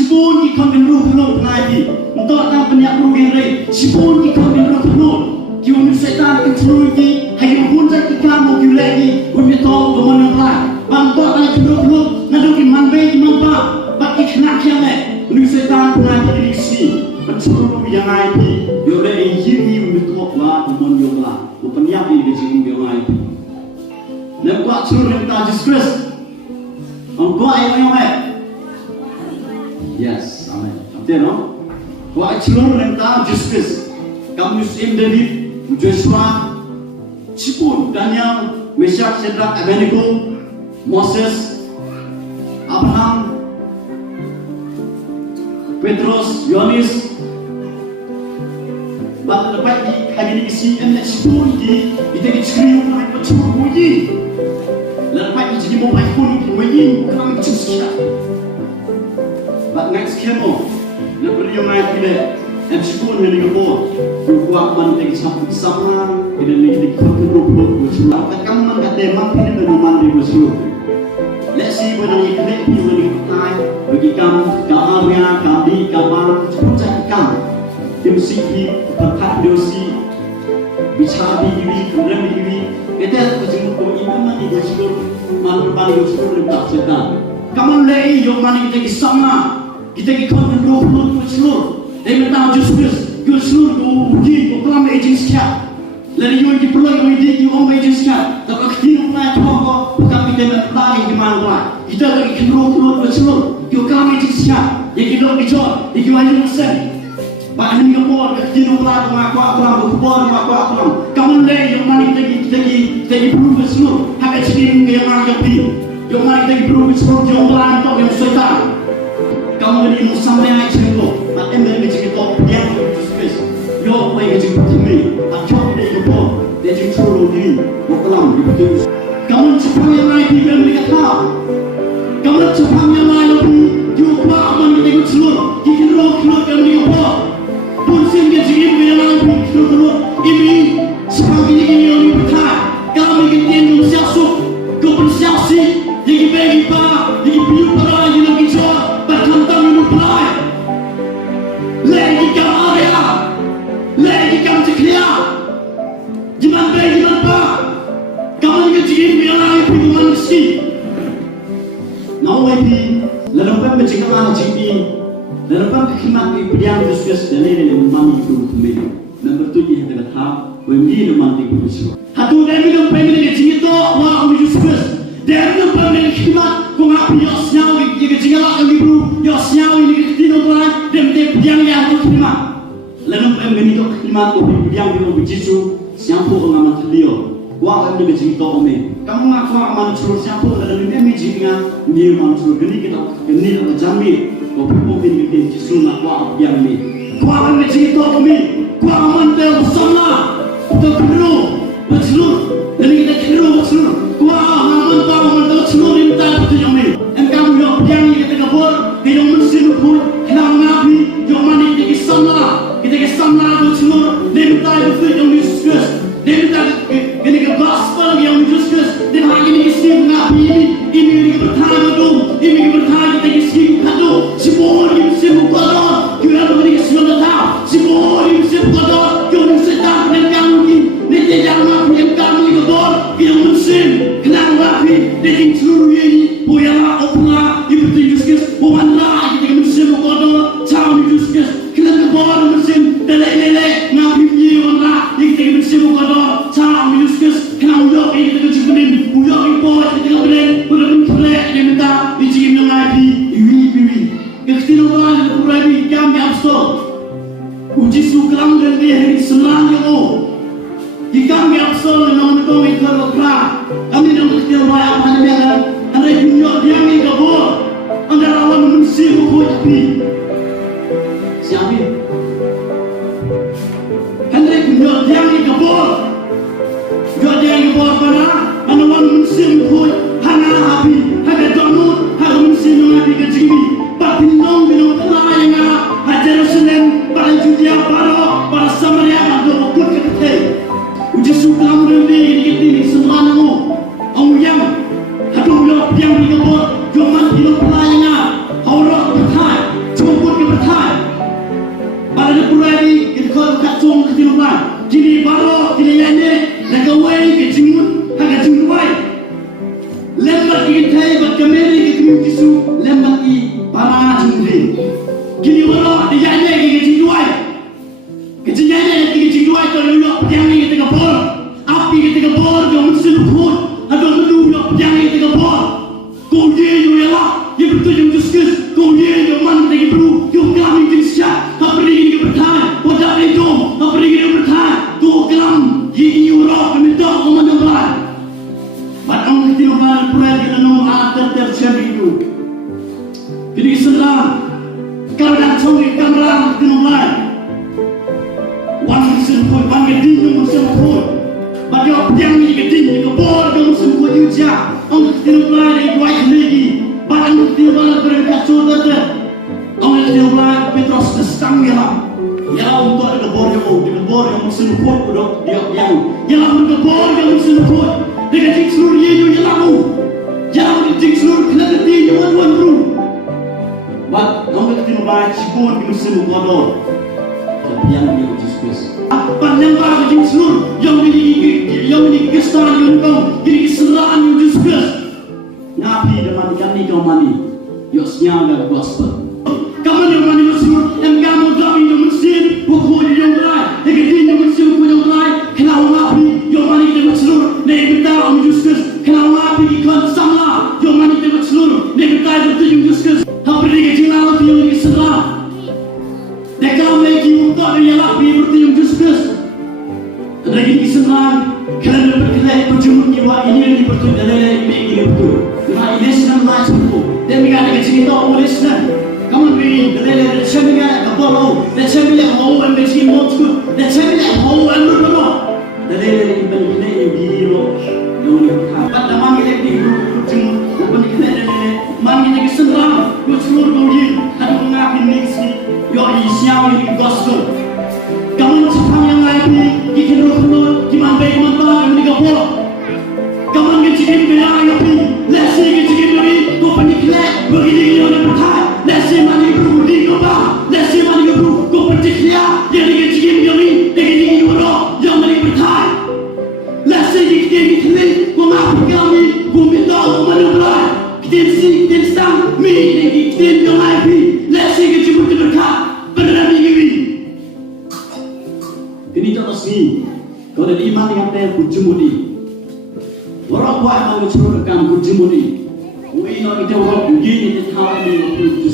sibun ikon bin ruh nol nabi untuk tak banyak rugi sibun ikon bin ruh nol kiun setan kecuali di hai hunja ikam kiu lagi unitol domon lah bangkok tak bin ruh nado iman be iman ba bak ikna kiame nu setan nabi di sini betul yang nabi yo le yiri unitol lah domon yo lah penyak ini di yo nabi dan kuat seluruh kita Jesus Engkau yang yes, amen. Betul, no? Kau seluruh renta Jesus, kamu Muslim David, Joshua, Cipun, Daniel, Meshach, Shadrach, Abednego, Moses, Abraham, Petrus, Yohanes. Bapak dapat di hari ini isi enak Cipun di kita dicuri orang macam bunyi. Lepas itu jadi mau iPhone itu begini, kami cakap. But next kemo, lepas itu mai tidak, dan sepuluh hari kemudian, buat mantek sama, ini lagi dikembangkan bersuara. Kamu mangkat demam ini beruman di bersuara. Let's see when you connect you when you time, bagi kamu, kamarnya, kami, kamar, puncak kamu, tim siki, perkat dosi, bicara diri, kemudian diri. Kita berjumpa ini mandi bersyukur, malu paling bersyukur rentak setan. Kamu lei yang mandi kita kisama, kita kikon roh bersyukur. Dia minta Jesus, bersyukur uji, program agent sekian. Lalu yang diperlukan yang di orang agent sekian. Tapi kita nak tahu, bukan kita minta yang dimana. Kita kikon roh bersyukur, program agent sekian. Yang kita bicara, yang kita lakukan. Bahan ni kapor, kita nak aku kamu leh yang mana kita perlu berseluruh, hak sendiri yang mana yang mana kita perlu berseluruh yang orang atau yang setan. Kamu ni musamah yang cengkok, mak ember cengkok yang terus, yo apa yang cengkok kami, acap dia kapor, dia cengkok diri, bukan di betul. Kamu cepat yang lain dia mereka tahu, kamu cepat yang lain dia buat apa kita berseluruh, kita roh kami kapor. Punsin ke jirim ke yang lain keluar ini sebab ini yang berkah kami kita siasuk kebersiasi jadi bagi pa jadi biu para yang kita berkantam minum pelai lagi kamu ceklia jiman bagi jiman pa kami ke jirim ke yang lain perjuangan mesti nawai di lalu mencegah jirim dan apa khidmat ibadiah Yesus dalil yang mandi itu kembali. Nomor 7 yang kita tahu, bagi mandi itu. Hatu demi yang pengen kita itu, wah Yesus. Demi pengen khidmat, kau ngapain yosnya, jika jika libru yosnya ini kita tidak boleh. Demi ibadiah yang itu khidmat. Lalu pengen itu khidmat, kau ibadiah yang itu Yesus. Siapa orang amat dia? Wah kami berjika ome. Kamu ngaku aman seluruh siapa? Lalu ini jika dia manusia geni kita geni atau jambi. Kau berpikir kita Yesus nak kuat yang ni. Kuat yang mencintai kami. Kuat aman bersama. Kita kena berseluruh. Dan kita kena berseluruh. Kuat aman berseluruh di mata kita yang ni. Engkau yang kita kabur. Kita mesti pun kita mengapi. Yang mana kita kisahlah. Kita kisahlah berseluruh di mata kita yang Yesus. Di mata ini ke gospel yang Yesus. Dan hari ini kita mengapi ini bertahan dulu. Ini bertahan kita kisah kado. Semua ini semua kado. Kita beri semua tahu. Semua ini semua kado. Kita sedang dengan mungkin. Nanti jangan yang kami kabur. Kita mesti kenal rapi. Dengan seluruh ini. Buyalah opla. Ibu Yesus. Bukanlah kita mesti semua kado. Tahu Yesus. Kita kabur mesti. Lele. Ngapi ni orang. Kita mesti semua kado. Tahu Yesus. Kenal uyok ini kita cukurin. Uyok import kita beri. Udah kerek dia minta. Ijim yang ngapi. Kita orang yang berani kami abstol. Uji sukram dan dia hari senang yang jika kami abstol dengan kau itu berapa? Kami nak kita orang apa ni ada? Anda punya dia ni kabur. Anda lawan manusia bukan tapi siapa? Anda punya dia ni kabur. Dia ni kabur mana? Anda lawan manusia bukan hana api. Hana donut. Hana manusia yang api kecil. Pinong pelai yang Jerusalem para Judea para Samaria ada ukut kete. Uji sukam lebih ini semua namu. Orang yang hadu lo yang digebor joman pelai yang orang bertai. Gini orang dia nyanyi ke cinduai. Kecinyanyi ke cinduai tu lu pedang ni ke bor. Api ke bor dia mesti luput. Ada lu pedang ni ke bor. Kau dia yo ya. Dia betul yang diskus. Kau dia yo man lagi perlu. Yo kami disya. Apa lagi ke bertahan. Wadah itu. Apa lagi ke bertahan. Tu kelam. Ye euro minta komandan. Batang tinubal pura kita nom atar tercebidu. Jadi senang. Karena curi kamera tinubal. Wan sempur, wan gedin sempur. Bagi yang ni gedin ke bor ke sempur juga. Orang tinubal itu lagi. Batang tinubal berkacau tete. Orang tinubal Petros kesang ya. Ya untuk ada bor yang sempur kodok dia yang. Ya untuk bor yang sempur. Dengan jik seluruh yeyo yang lalu. Yang jik seluruh kena keti yang wan bro. But orang keti nombor cipun di musim kodok. Tapi yang dia diskus. Apa yang baru jik seluruh yang ini kesalahan yang kau, ini kesalahan yang diskus. Nabi depan kami kau mani. Yosnya agak gospel. Kamu yang mani musim, yang kamu kami yang musim, pokok yang lain, yang keti yang musim pokok yang lain. Kenapa Nabi yang mani dengan seluruh? Nek kita om diskus. Kenapa Nabi ikut sama? Yang mani dengan seluruh. Nek kita itu yang diskus. Apa dia kenal tu yang diserah? Nek kamu lagi untuk yang Nabi itu yang diskus. Lagi diserah. Kerana berkelai perjumuni wah ini betul dan ini betul. Nah ini senang lah semua. Dan mereka ada cerita oleh senang. Kamu beri dan saya mereka kapal. Dan saya mereka mau ambil si motor. Dan saya mereka mau ambil mana? Dan ini biro. Pada mangi lagi di ujung, bukan kita mangi lagi senang. Yo seluruh dunia ada mengapin niksi. Yo isinya ini gospel. Kamu sepang yang lain di kenal di mana ini kapal. Kamu ngecikin bela api, lesi ngecikin dari kau peniklet begini yang bertai. Lesi mani guru di kau lesi mani guru kau percaya yang ngecikin dari begini orang yang mani bertai. Lesi ngecikin kau ngapain kami kau minta kau menolak. Kita sang mini kita yang lain lesi ngecikin berkai benar begini. Ini tak asli. Kalau ada iman yang ada bujumuni, orang buat mau curahkan bujumuni. Wih, nak kita orang begini kita tahu ni apa itu.